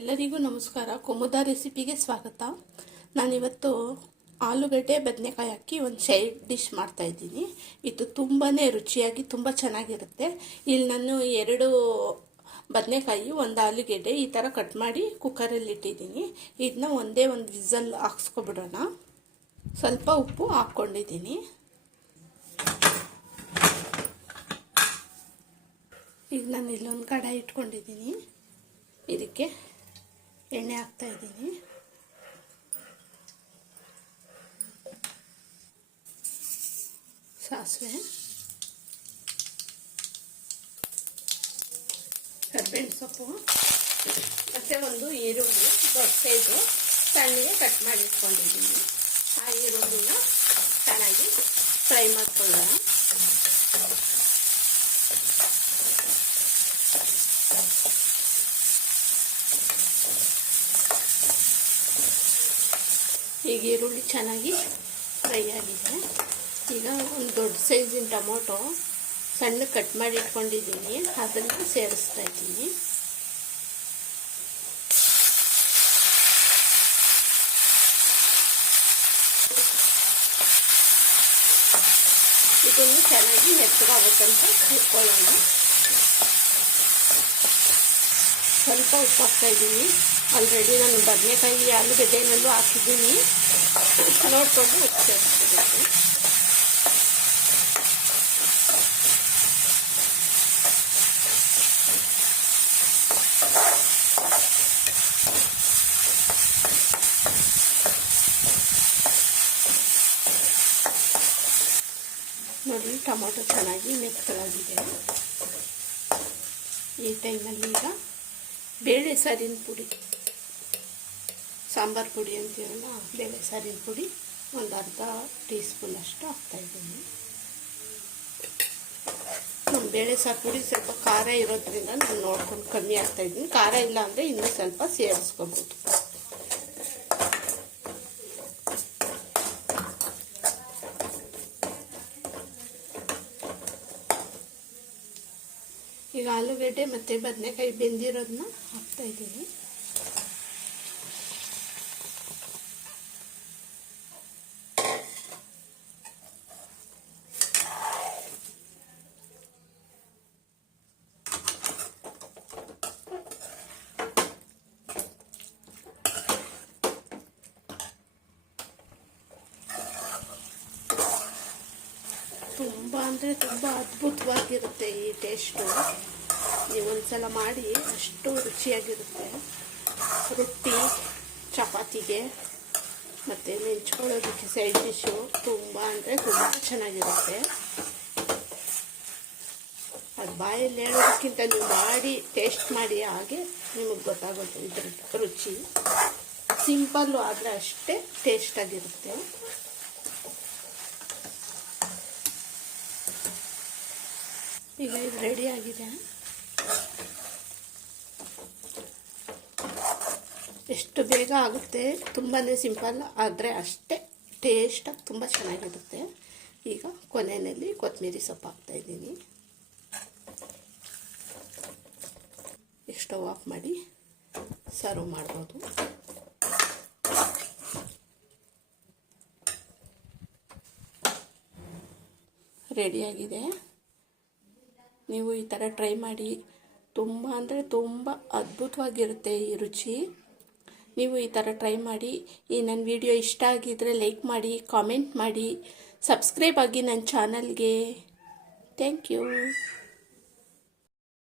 ಎಲ್ಲರಿಗೂ ನಮಸ್ಕಾರ. ಕುಮುದ ರೆಸಿಪಿಗೆ ಸ್ವಾಗತ. ನಾನಿವತ್ತು ಆಲೂಗಡ್ಡೆ ಬದನೆಕಾಯಿ ಹಾಕಿ ಒಂದು ಸೈಡ್ ಡಿಶ್ ಮಾಡ್ತಾ ಇದ್ದೀನಿ. ಇದು ತುಂಬಾ ರುಚಿಯಾಗಿ ತುಂಬ ಚೆನ್ನಾಗಿರುತ್ತೆ. ಇಲ್ಲಿ ನಾನು ಎರಡು ಬದನೆಕಾಯಿ ಒಂದು ಆಲೂಗೆಡ್ಡೆ ಈ ಥರ ಕಟ್ ಮಾಡಿ ಕುಕ್ಕರಲ್ಲಿ ಇಟ್ಟಿದ್ದೀನಿ. ಇದನ್ನ ಒಂದೇ ಒಂದು ವಿಸಲ್ ಹಾಕ್ಸ್ಕೊಬಿಡೋಣ. ಸ್ವಲ್ಪ ಉಪ್ಪು ಹಾಕ್ಕೊಂಡಿದ್ದೀನಿ. ಈಗ ನಾನು ಇಲ್ಲೊಂದು ಕಡಾಯಿ ಇಟ್ಕೊಂಡಿದ್ದೀನಿ. ಇದಕ್ಕೆ ಎಣ್ಣೆ ಹಾಕ್ತಾ ಇದ್ದೀನಿ. ಸಾಸಿವೆ. ಕರ್ಬೇವಿನ ಸೊಪ್ಪು. ಮತ್ತು ಒಂದು ಈರುಳ್ಳಿ, ದೊಡ್ಡ ಸೈಜು. ಸಣ್ಣಗೆ ಕಟ್ ಮಾಡಿ ಇಟ್ಕೊಂಡಿದ್ದೀನಿ. ಆ ಈರುಳ್ಳಿನ ಚೆನ್ನಾಗಿ ಫ್ರೈ ಮಾಡ್ಕೊಳ್ಳೋಣ. ಈಗ ಈರುಳ್ಳಿ ಚೆನ್ನಾಗಿ ಫ್ರೈ ಆಗಿದೆ. ಈಗ ಒಂದು ದೊಡ್ಡ ಸೈಜಿನ ಟೊಮೊಟೊ ಸಣ್ಣ ಕಟ್ ಮಾಡಿ ಇಟ್ಕೊಂಡಿದ್ದೀನಿ. ಅದನ್ನು ಸೇರಿಸ್ತಾ ಇದ್ದೀನಿ. ಇದನ್ನು ಚೆನ್ನಾಗಿ ಮೆತ್ತಗಾಗಬೇಕಂತ ತಿಳ್ಕೊಳ್ಳೋಣ ಸ್ವಲ್ಪ ಉಪ್ಪು ಹಾಕ್ತಾ ಇದ್ದೀನಿ. ಆಲ್ರೆಡಿ ನಾನು ಬದನೆಕಾಯಿ ಆಲೂಗಡ್ಡೆನಲ್ಲೂ ಹಾಕಿದ್ದೀನಿ. ನೋಡಿಕೊಂಡು ಉಪ್ಪು ನೋಡಿ, ಟೊಮೊಟೊ ಚೆನ್ನಾಗಿ ಮೆತ್ತಲಾಗಿದೆ ಈ ಟೈಮಲ್ಲಿ ಈಗ ಬೇಳೆ ಸಾರಿನ ಪುಡಿ. ಸಾಂಬಾರು ಪುಡಿ ಅಂತೀವಲ್ಲ ಬೇಳೆ ಸಾರಿನ ಪುಡಿ ಒಂದು ಅರ್ಧ ಟೀ ಸ್ಪೂನಷ್ಟು ಹಾಕ್ತಾಯಿದ್ದೀನಿ ನಮ್ಮ ಬೇಳೆ ಸಾರು ಪುಡಿ ಸ್ವಲ್ಪ ಖಾರ ಇರೋದ್ರಿಂದ ನಾನು ನೋಡ್ಕೊಂಡು ಕಮ್ಮಿ ಆಗ್ತಾಯಿದ್ದೀನಿ ಖಾರ ಇಲ್ಲ ಅಂದರೆ ಇನ್ನೂ ಸ್ವಲ್ಪ ಸೇರಿಸ್ಕೋಬೋದು ಈಗ ಆಲೂಗಡ್ಡೆ ಮತ್ತು ಬದನೆಕಾಯಿ ಬೆಂದಿರೋದನ್ನ ಹಾಕ್ತಾ ಇದ್ದೀನಿ ತುಂಬ ಅಂದರೆ ತುಂಬ ಅದ್ಭುತವಾಗಿರುತ್ತೆ ಈ ಟೇಸ್ಟು ನೀವು ಒಂದ್ಸಲ ಮಾಡಿ, ಅಷ್ಟು ರುಚಿಯಾಗಿರುತ್ತೆ. ರೊಟ್ಟಿ, ಚಪಾತಿಗೆ, ಮತ್ತು ನೆಂಚ್ಕೊಳ್ಳೋದಕ್ಕೆ ಸೈಡ್ ಡಿಶ್ಶು ತುಂಬ ಅಂದರೆ ತುಂಬ ಚೆನ್ನಾಗಿರುತ್ತೆ. ಅದು ಬಾಯಲ್ಲಿ ಹೇಳೋದಕ್ಕಿಂತ ನೀವು ಮಾಡಿ ಟೇಸ್ಟ್ ಮಾಡಿ ಹಾಗೆ ನಿಮಗೆ ಗೊತ್ತಾಗುತ್ತೆ ಇದ್ರ ರುಚಿ. ಸಿಂಪಲ್ಲು ಆದರೆ ಅಷ್ಟೇ ಟೇಸ್ಟಾಗಿರುತ್ತೆ ಈಗ ಇದು ರೆಡಿ ಆಗಿದೆ. ಎಷ್ಟು ಬೇಗ ಆಗುತ್ತೆ? ತುಂಬಾ ಸಿಂಪಲ್ ಆದರೆ ಅಷ್ಟೇ ಟೇಸ್ಟಾಗಿ ತುಂಬ ಚೆನ್ನಾಗಿರುತ್ತೆ. ಈಗ ಕೊನೆಯಲ್ಲಿ ಕೊತ್ತಂಬರಿ ಸೊಪ್ಪು ಹಾಕ್ತಾಯಿದ್ದೀನಿ ಸ್ಟವ್ ಆಫ್ ಮಾಡಿ ಸರ್ವ್ ಮಾಡ್ಬೋದು. ರೆಡಿಯಾಗಿದೆ ನೀವು ಈ ಥರ ಟ್ರೈ ಮಾಡಿ. ತುಂಬ ಅಂದರೆ ತುಂಬ ಅದ್ಭುತವಾಗಿರುತ್ತೆ ಈ ರುಚಿ. ನೀವು ಈ ಥರ ಟ್ರೈ ಮಾಡಿ. ಈ ನನ್ನ ವಿಡಿಯೋ ಇಷ್ಟ ಆಗಿದ್ದರೆ ಲೈಕ್ ಮಾಡಿ, ಕಾಮೆಂಟ್ ಮಾಡಿ. ಸಬ್ಸ್ಕ್ರೈಬ್ ಆಗಿ ನನ್ನ ಚಾನಲ್ಗೆ. Thank you.